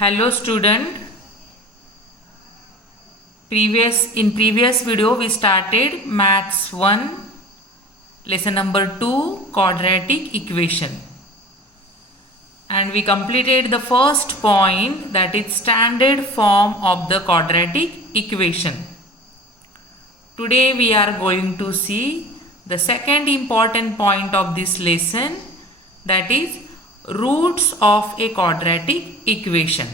Hello student. In previous video we started maths 1 lesson number 2 quadratic equation, and we completed the first point, that is standard form of the quadratic equation. Today we are going to see the second important point of this lesson, that is roots of a quadratic equation.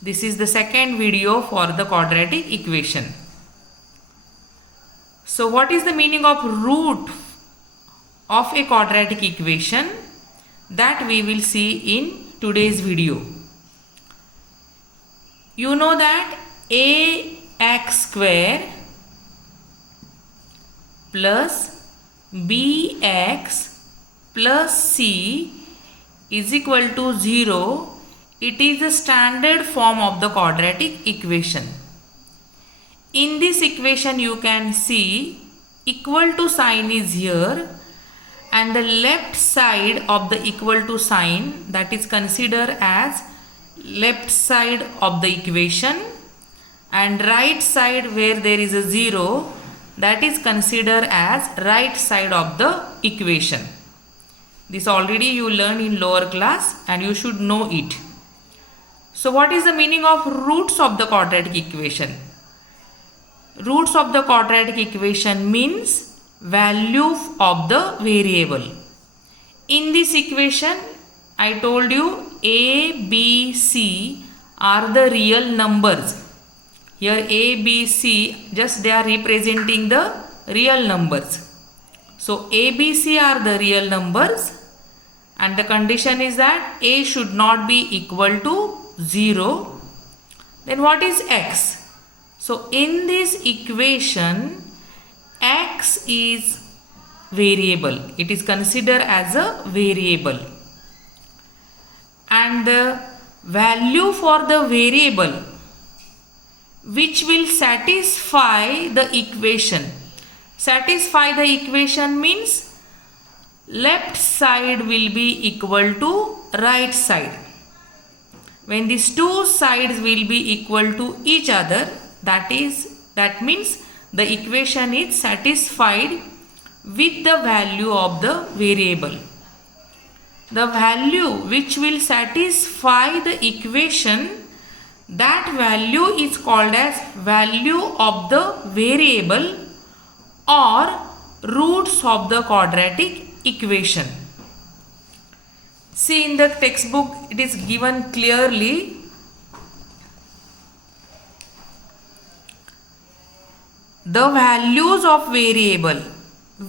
This is the second video for the quadratic equation. So what is the meaning of root of a quadratic equation? That we will see in today's video. You know that ax square plus bx plus c is equal to 0. It is the standard form of the quadratic equation. In this equation you can see equal to sign is here, and the left side of the equal to sign, that is considered as left side of the equation, and right side where there is a 0, that is considered as right side of the equation. This already you learned in lower class and you should know it. So what is the meaning of roots of the quadratic equation? Roots of the quadratic equation means value of the variable. In this equation I told you a, b, c are the real numbers. Here a, b, c, just they are representing the real numbers. So a, b, c are the real numbers, and the condition is that a should not be equal to 0. Then what is x? So in this equation x is variable. It is considered as a variable, and the value for the variable which will satisfy the equation. Satisfy the equation means left side will be equal to right side. When these two sides will be equal to each other, that means the equation is satisfied with the value of the variable. The value which will satisfy the equation, that value is called as value of the variable or roots of the quadratic equation. See, in the textbook it is given clearly. The values of variable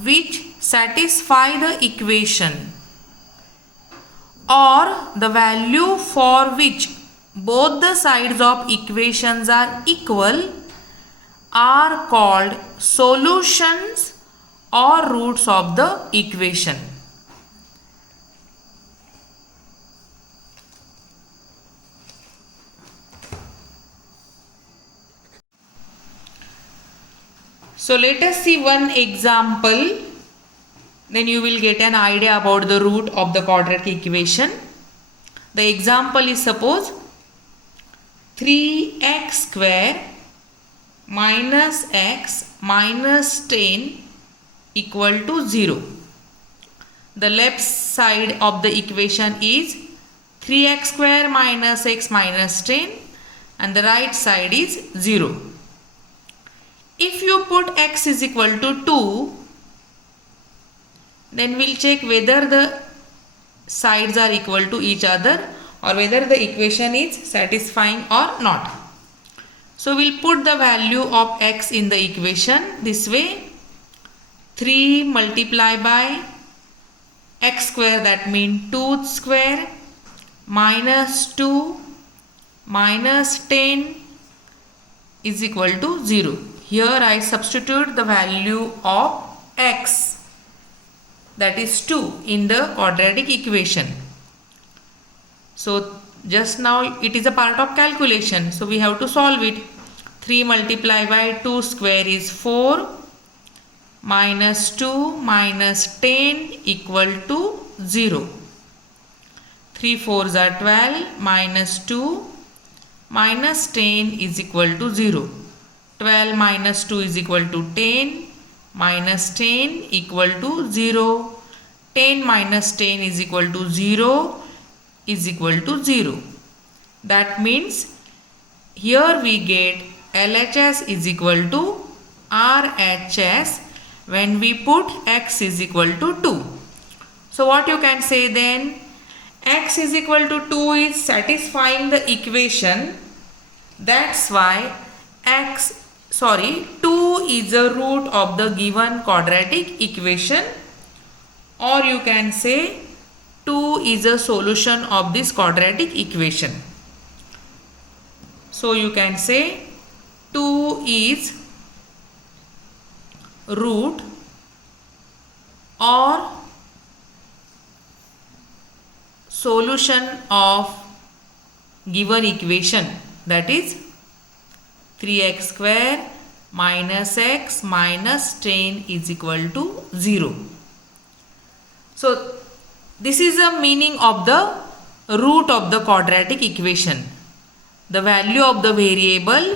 which satisfy the equation or the value for which both the sides of equations are equal are called solutions or roots of the equation. So let us see one example, then you will get an idea about the root of the quadratic equation. The example is, suppose 3x square minus x minus 10 equal to 0. The left side of the equation is 3x square minus x minus 10, and the right side is 0. If you put x is equal to 2, then we'll check whether the sides are equal to each other or whether the equation is satisfying or not. So we'll put the value of x in the equation this way. 3 multiplied by x square, that means 2 square, minus 2 minus 10 is equal to 0. Here I substitute the value of x, that is 2, in the quadratic equation. So just now it is a part of calculation, so we have to solve it. 3 multiplied by 2 square is 4, minus 2 minus 10 equal to 0. 3 4s are 12 minus 2 minus 10 is equal to 0. 12 minus 2 is equal to 10 minus 10 equal to 0. 10 minus 10 is equal to 0 is equal to 0. That means here we get LHS is equal to RHS when we put x is equal to 2. So what you can say then? X is equal to 2 is satisfying the equation. That's why 2 is the root of the given quadratic equation, or you can say 2 is a solution of this quadratic equation. So you can say 2 is root or solution of given equation, that is 3x square minus x minus 10 is equal to 0. So this is the meaning of the root of the quadratic equation. The value of the variable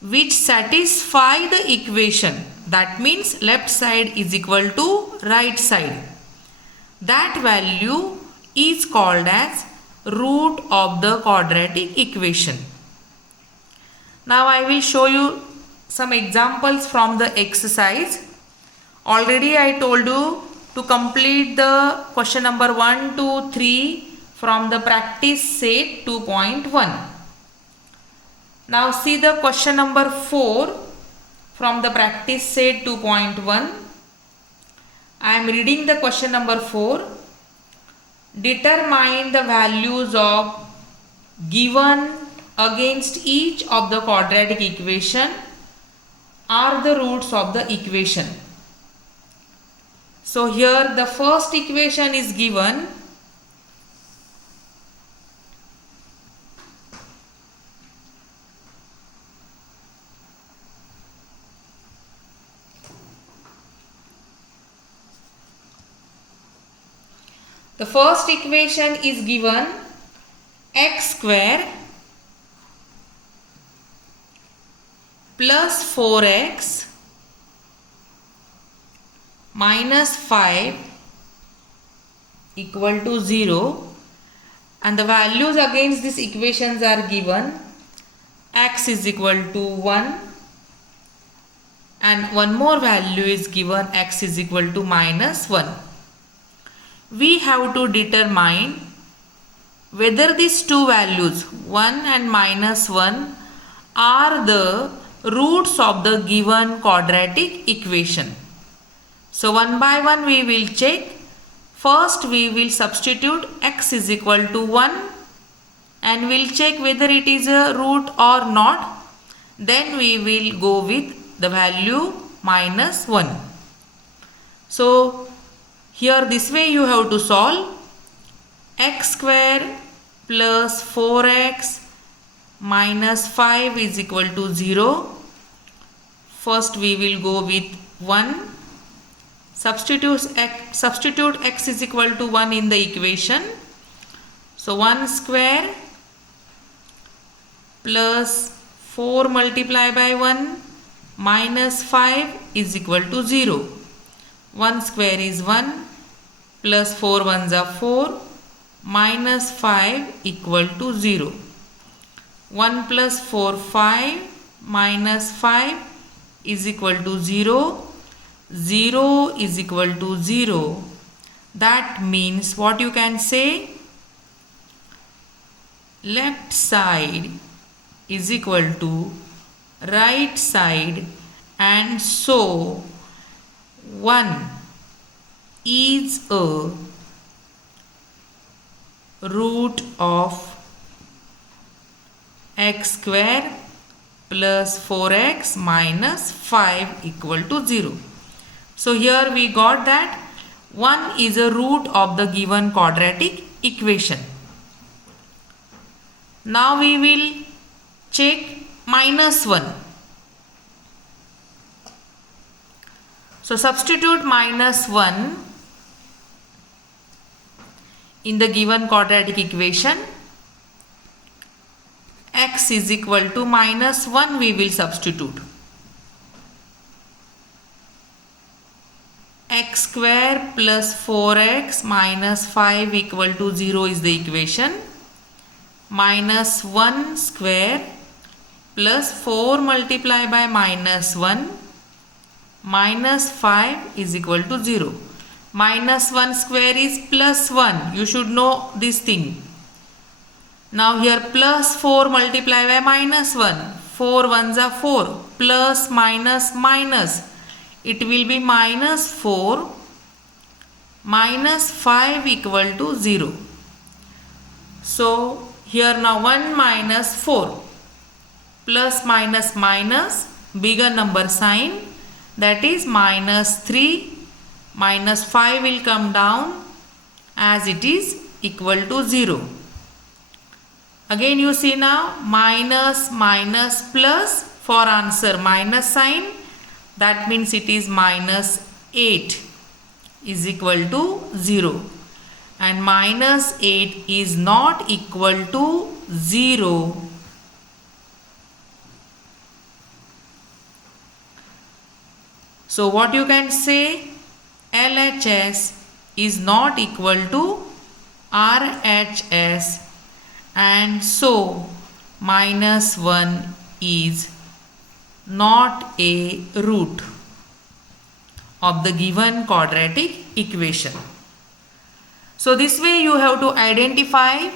which satisfy the equation, that means left side is equal to right side. That value is called as root of the quadratic equation. Now I will show you some examples from the exercise. Already I told you to complete the question number 1, 2, 3 from the practice set 2.1. Now see the question number 4 from the practice set 2.1. I am reading the question number 4. Determine the values of given against each of the quadratic equation are the roots of the equation. So here the first equation is given. The first equation is given x square plus 4x minus 5 equal to 0, and the values against these equations are given. X is equal to 1 and one more value is given, x is equal to minus 1. We have to determine whether these two values 1 and minus 1 are the roots of the given quadratic equation. So one by one we will check. First we will substitute x is equal to 1 and we'll check whether it is a root or not. Then we will go with the value minus 1. So here this way you have to solve. X square plus 4x minus 5 is equal to 0. First we will go with 1. Substitute x is equal to 1 in the equation. So 1 square plus 4 multiplied by 1 minus 5 is equal to 0. 1 square is 1 plus 4 ones are 4 minus 5 equal to 0. 1 plus 4 5 minus 5 is equal to 0. 0 is equal to 0. That means what you can say? Left side is equal to right side, and so 1 is a root of x square plus 4x minus 5 equal to 0. So here we got that 1 is a root of the given quadratic equation. Now we will check minus 1. So substitute minus 1 in the given quadratic equation, x is equal to minus 1 we will substitute. X square plus 4x minus 5 equal to 0 is the equation. Minus 1 square plus 4 multiplied by minus 1 minus 5 is equal to 0. Minus 1 square is plus 1. You should know this thing. Now here plus 4 multiplied by minus 1. 4 ones are 4. Plus minus minus. It will be minus 4 minus 5 equal to 0. So here now 1 minus 4. Plus minus minus, bigger number sign, that is minus 3. Minus 5 will come down as it is equal to 0. Again you see now minus minus plus, for answer minus sign, that means it is minus 8 is equal to 0, and minus 8 is not equal to 0. So what you can say? LHS is not equal to RHS, and so minus 1 is not a root of the given quadratic equation. So this way you have to identify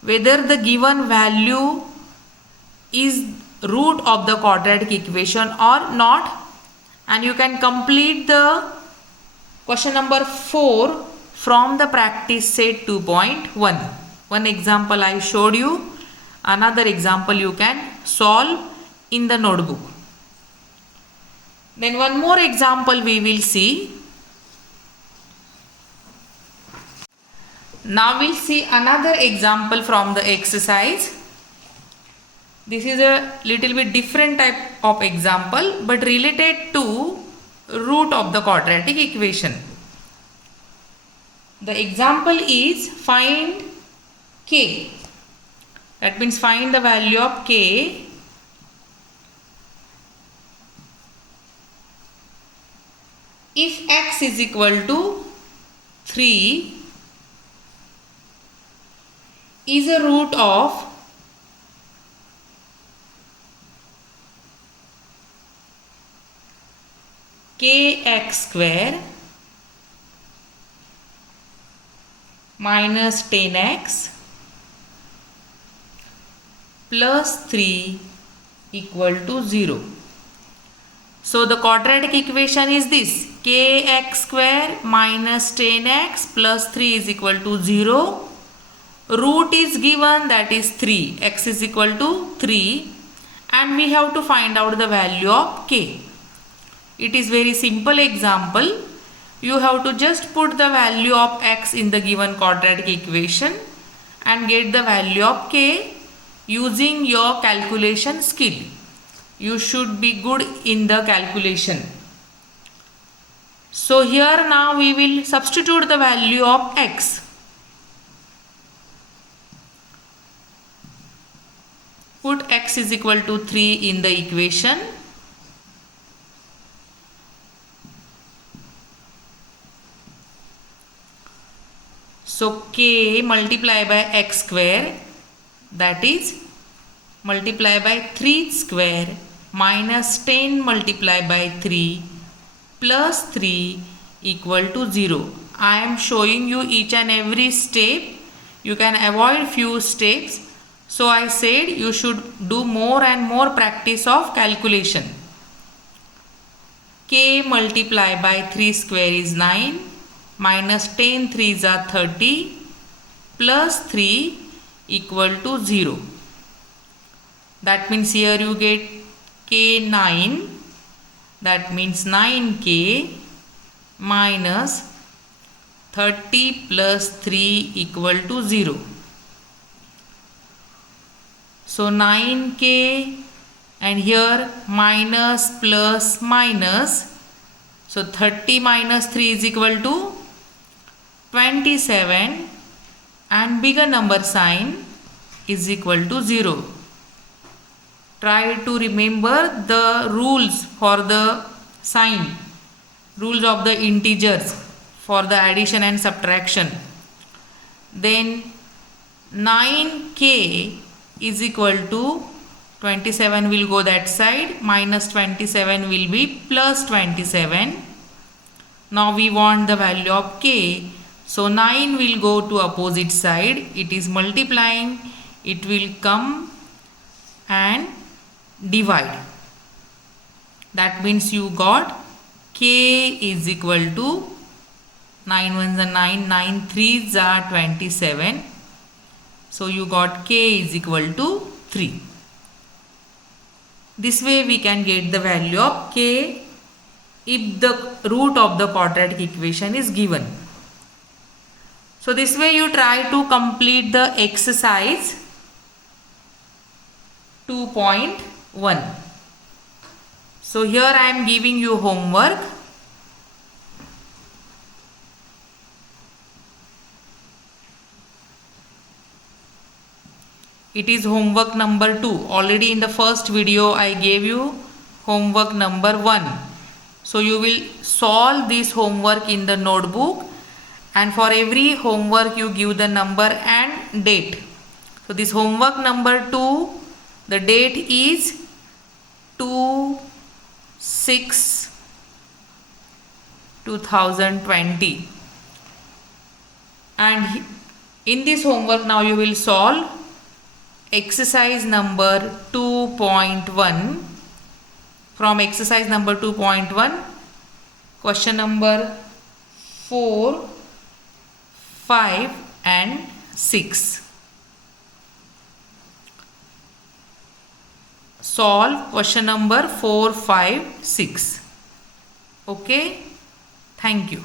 whether the given value is root of the quadratic equation or not, and you can complete the question number 4 from the practice set 2.1. One example I showed you, another example you can solve in the notebook. Then one more example we will see. Now we'll see another example from the exercise. This is a little bit different type of example but related to root of the quadratic equation. The example is find k. That means find the value of k if x is equal to 3 is a root of kx square minus 10x plus 3 equal to 0. So the quadratic equation is this: kx square minus 10x plus 3 is equal to 0. Root is given, that is 3. X is equal to 3, and we have to find out the value of k. It is very simple example. You have to just put the value of x in the given quadratic equation and get the value of k using your calculation skill. You should be good in the calculation. So here now we will substitute the value of x. Put x is equal to 3 in the equation. So k multiply by x square, that is multiply by 3 square minus 10 multiply by 3 plus 3 equal to 0. I am showing you each and every step. You can avoid few steps. So I said you should do more and more practice of calculation. K multiply by 3 square is 9. Minus 10 3s are 30 plus 3 equal to 0. That means here you get k9, that means 9k minus 30 plus 3 equal to 0. So 9k and here minus plus minus. So 30 minus 3 is equal to 27 and bigger number sign is equal to 0. Try to remember the rules for the sign, rules of the integers for the addition and subtraction. Then 9k is equal to 27 will go that side, minus 27 will be plus 27. Now we want the value of k, so 9 will go to opposite side, it is multiplying, it will come and divide. That means you got k is equal to 9 ones are 9, 9 threes are 27. So you got k is equal to 3. This way we can get the value of k if the root of the quadratic equation is given. So this way you try to complete the exercise 2.1. So here I am giving you homework. It is homework number 2. Already in the first video I gave you homework number 1. So you will solve this homework in the notebook, and for every homework you give the number and date. So this homework number 2, the date is 2/6/2020. And in this homework now you will solve exercise number 2.1. From exercise number 2.1, question number 4, 5 and 6. Solve question number 4, 5, 6. Okay, thank you.